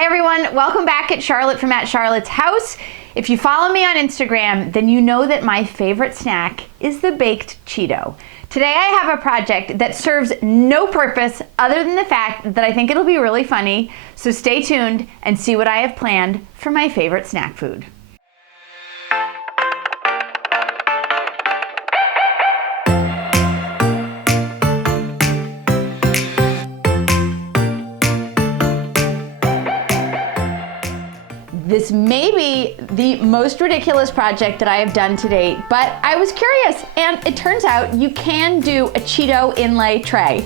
Hi everyone, welcome back at Charlotte from at Charlotte's House. If you follow me on Instagram, then you know that my favorite snack is the baked Cheeto. Today I have a project that serves no purpose other than the fact that I think it'll be really funny, so stay tuned and see what I have planned for my favorite snack food. This may be the most ridiculous project that I have done to date, but I was curious, and it turns out you can do a Cheeto inlay tray.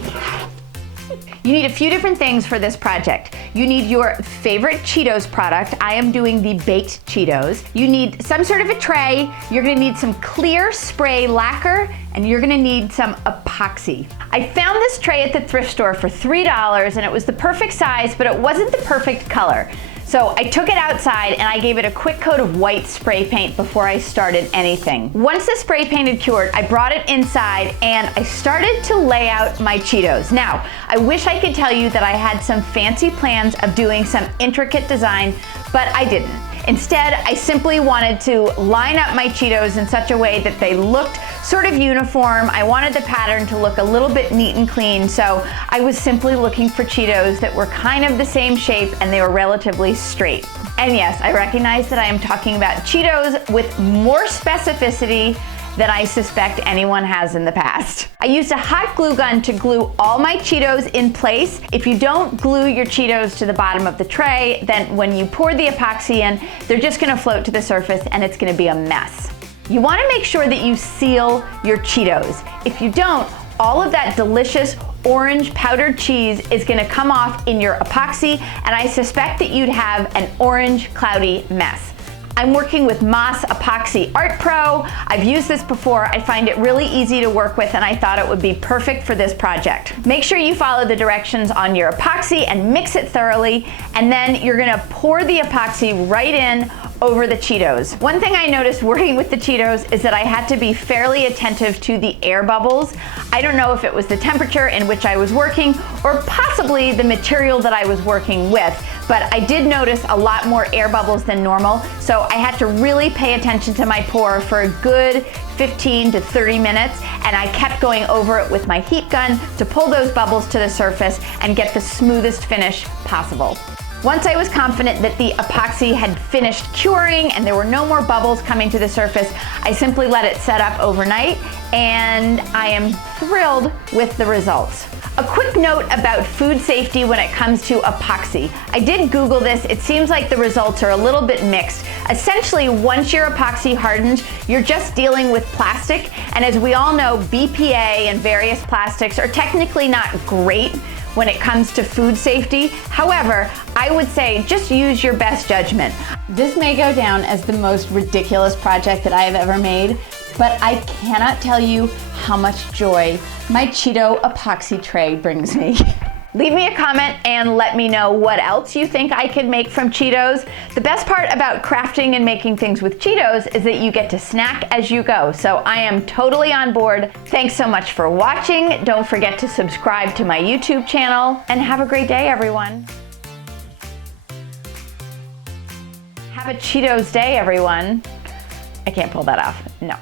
You need a few different things for this project. You need your favorite Cheetos product. I am doing the baked Cheetos. You need some sort of a tray. You're gonna need some clear spray lacquer, and you're gonna need some epoxy. I found this tray at the thrift store for $3, and it was the perfect size, but it wasn't the perfect color. So I took it outside and I gave it a quick coat of white spray paint before I started anything. Once the spray paint had cured, I brought it inside and I started to lay out my Cheetos. Now, I wish I could tell you that I had some fancy plans of doing some intricate design, but I didn't. Instead, I simply wanted to line up my Cheetos in such a way that they looked sort of uniform. I wanted the pattern to look a little bit neat and clean, so I was simply looking for Cheetos that were kind of the same shape and they were relatively straight. And yes, I recognize that I am talking about Cheetos with more specificity than I suspect anyone has in the past. I used a hot glue gun to glue all my Cheetos in place. If you don't glue your Cheetos to the bottom of the tray, then when you pour the epoxy in, they're just gonna float to the surface and it's gonna be a mess. You wanna make sure that you seal your Cheetos. If you don't, all of that delicious orange powdered cheese is gonna come off in your epoxy, and I suspect that you'd have an orange cloudy mess. I'm working with Moss Epoxy Art Pro. I've used this before. I find it really easy to work with and I thought it would be perfect for this project. Make sure you follow the directions on your epoxy and mix it thoroughly, and then you're gonna pour the epoxy right in over the Cheetos. One thing I noticed working with the Cheetos is that I had to be fairly attentive to the air bubbles. I don't know if it was the temperature in which I was working or possibly the material that I was working with, but I did notice a lot more air bubbles than normal, so I had to really pay attention to my pour for a good 15 to 30 minutes, and I kept going over it with my heat gun to pull those bubbles to the surface and get the smoothest finish possible. Once I was confident that the epoxy had finished curing and there were no more bubbles coming to the surface, I simply let it set up overnight, and I am thrilled with the results. A quick note about food safety when it comes to epoxy. I did Google this. It seems like the results are a little bit mixed. Essentially, once your epoxy hardens, you're just dealing with plastic, and as we all know, BPA and various plastics are technically not great when it comes to food safety. However, I would say just use your best judgment. This may go down as the most ridiculous project that I have ever made, but I cannot tell you how much joy my Cheeto epoxy tray brings me. Leave me a comment and let me know what else you think I could make from Cheetos. The best part about crafting and making things with Cheetos is that you get to snack as you go, so I am totally on board. Thanks so much for watching. Don't forget to subscribe to my YouTube channel, and have a great day, everyone. Have a Cheetos day, everyone. I can't pull that off, no.